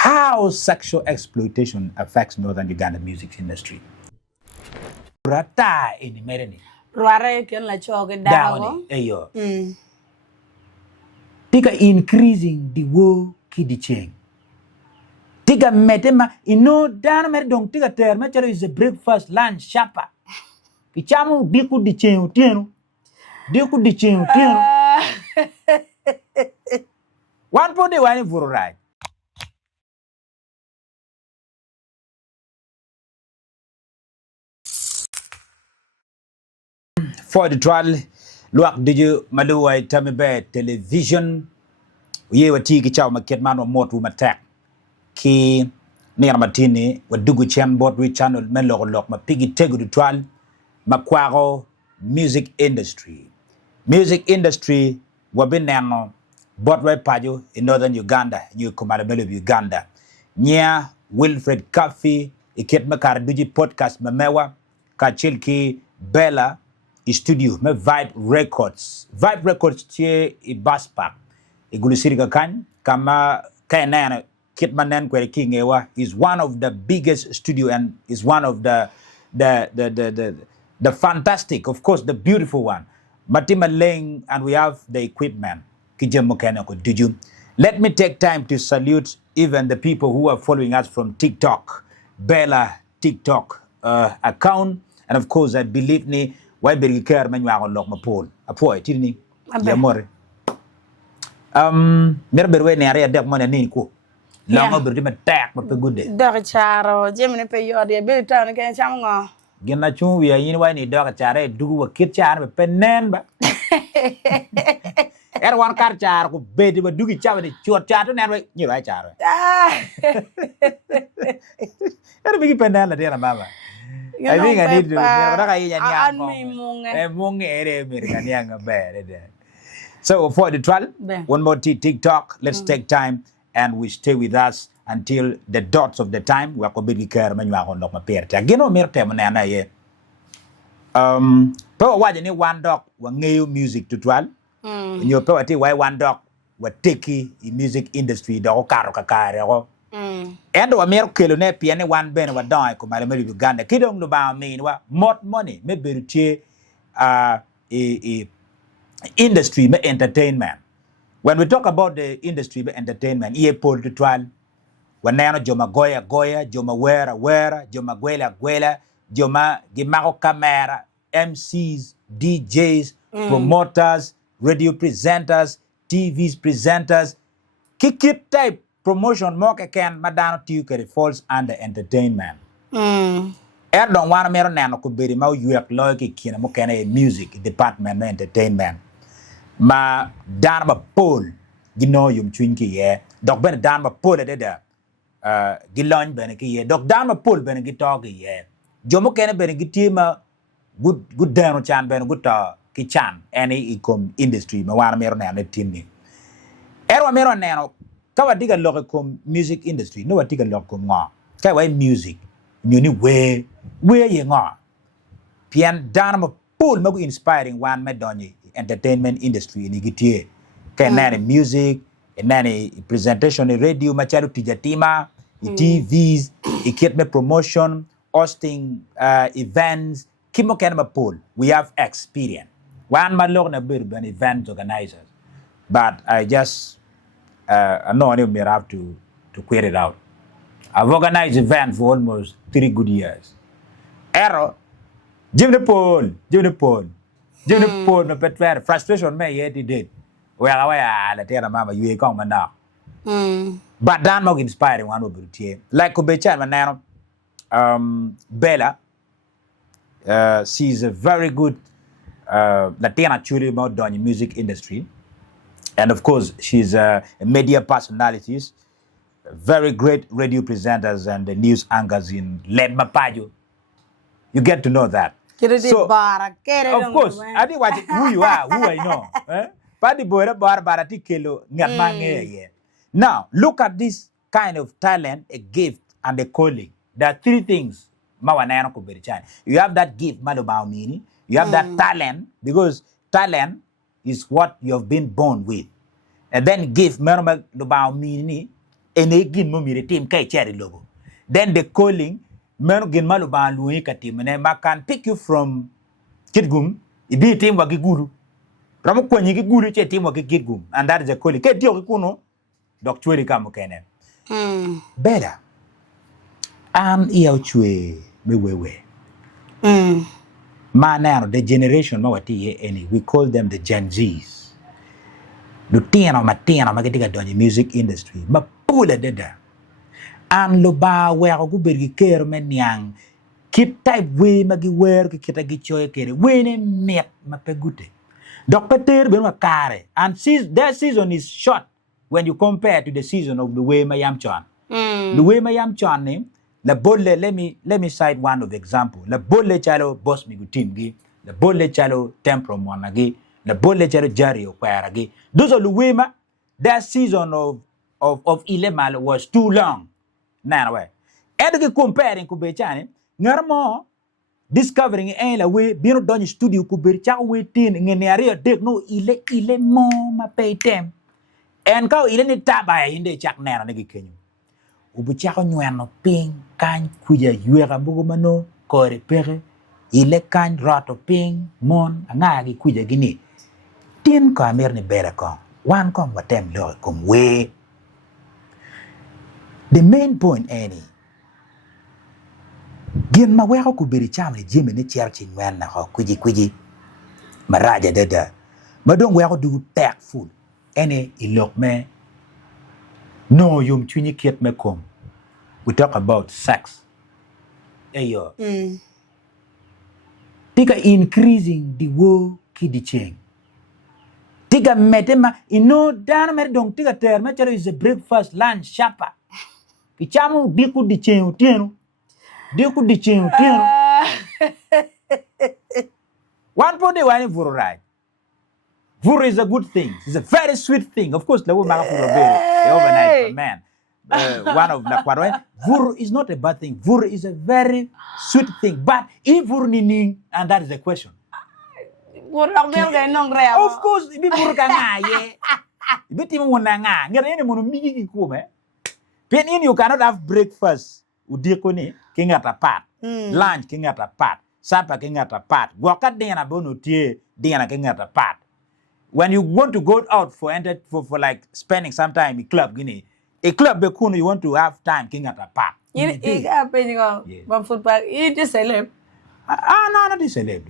how sexual exploitation affects northern Uganda music industry. Rata ini mereni. Ruare ken la choge dago. Ayo. Tika increasing the wo ki di cheng. Tika metema dana mer dong tika terme chalo is a breakfast lunch supper. Kichamu diku di cheng utienu. Diku di cheng utienu. One po de wani fururai. For the trial, luak diju maluai tamibe television. Ye wati ki chaw maket man wa motu matek. Ki ni matini wa dugu chen bot wi channel men lok ma pigi tegu the trial makwaro music industry. Music industry wa binano bot right pajo in northern Uganda, you kumalabelo Uganda. Nya Wilfred Kafi iket makar duji podcast mamewa ka chilki Bella studio me Vibe Records. Vibe Records tie I Baspak. Igulisiri kan kama kainana kitmanen kwere kingewa is one of the biggest studio and is one of the fantastic, of course, the beautiful one. Matima Ling, and we have the equipment. Did you? Let me take time to salute even the people who are following us from TikTok, Bella TikTok account, and of course I believe ni why be care man wa lok ma pol apoy tini ya more mer berwe ne area dek mon ni ko longo bir di tek ma pe gudde Dog charo jemne pe yodi be tan ken cham ngo. gina chu wi yin wa ni dog chare dugu wa kit char be nen ba er wan kar char ko be di ba dugi chabe di chot char to nen wa ni wa char er bi pen la dera mama I think I need to so for the trial, one more TikTok, let's take time and we stay with us until the dots of the time. We are going to care when you are on my pair. Again, on mere time na ye. Pero why ni one dog wa new music to trial? You pero ati why one dog wa take music industry do karo kakare. And wa mer kelo ne piane one ben wa dai ko male mele Uganda kidong lo ba mean wa more money me berutie industry me entertainment. When we talk about the industry me entertainment ye pol to trial wa nano joma goya joma wera joma gwela joma gimako camera MCs DJs promoters radio presenters TVs presenters kikip type promotion more can madano to you falls under entertainment. Don't want me nano ko beri ma yuek loki kina mo kana music department entertainment. Ma dan ba pol gino yum twinki ye dok ben dan ba pol de gilon ben ki ye dok dan ba pol ben gi tog ye jomo kana ben gi tima good dan chan ben good ta ki chan any ecom industry ma wana mero nano tinni erwa mero nano kawa diga loke kom music industry no diga loke kom nga kawa music nyuni we ye nga pian danama pool magu inspiring one medonyi entertainment industry ni gitie kanani music nani presentation radio macharu tijatima TVs equipment promotion hosting events kimo kanama pool we have experience one malok na burban event organizers but I just no, I may have to query it out. I've organized events for almost 3 good years. Error, Jim the Paul, no pet frustration may yet it did. Well, I tell mama you come now. But Dan Mog inspiring one of the like Kubechan Manano, Bella, she's a very good Latina churi about the music industry. And of course, she's a media personality, very great radio presenters and the news anchors in Led Mapajo. You get to know that. So, of course, I think what who you are, who I know. Now, look at this kind of talent, a gift, and a calling. There are 3 things. You have that gift, Malubaumini. You have that talent, because talent is what you have been born with. And then give Merma Lubao Mini, ene gin mo mire team kai cherry logo then the calling men gin malu ba luyi ka team ne ma can pick you from kitgum ibi team wa giguru ramu kwenye giguru che team wa kitgum and that is the calling ke dio kuno dok chweri kam kene better an iyo chwe me wewe now the generation ma wati ye any we call them the Gen Zs do tiano ma ketiga donji music industry ma pula deda an lo ba we ko bergi ker men yang keep type we magi wer ki kita gi choy kere we ne net ma pegute dok peter be ma kare and that season is short when you compare to the season of the way mayam chan the way mayam chan ne la bolle let me cite one of the example la bolle chalo boss mi team gi la bolle chalo tempro monagi la bolle chalo jari o kwara gi those are the way that season of Ilemal was too long now way and comparing ku be chane ngarmo discovering la way bino don studio ku bir cha we tin ngene ari de no ile mo ma pay tem en ka ile ni taba inde chak neno ne gikenyu ubu cha ko nyeno ping kan kuya yuera bugo mano kore pere ile kan rato ping mon nga gi kuya gini tin ka mer ni bere ko wan kom watem lo kom we the main point any gin ma weko ku biri cham ni jimi ni cherchi ngwen na ho kuji maraja dada madong weko du tek full ene ilok me no yum chunyi kiet me kom we talk about sex ayo tika increasing the wo kidi cheng tika metema dan me dong tika ter me chero is a breakfast lunch supper kichamu diku di cheng tienu diku di cheng tienu one point one vuru right vuru is a good thing, it's a very sweet thing, of course the woman overnight for man one of the quarter vuru is not a bad thing, vuru is a very sweet thing, but if vuru ni and that is the question of course ibi vuru ka ngaye ibi timu wona nga ngere ni mono migi ki kume pen in you cannot have breakfast udiko ni kingata pat lunch kingata pat supper kingata pat gokat dina bono tie dina kingata pat when you want to go out for like spending some time in club gini a club be kuno you want to have time kingata pat you got penny go one foot back you just celeb no not this celeb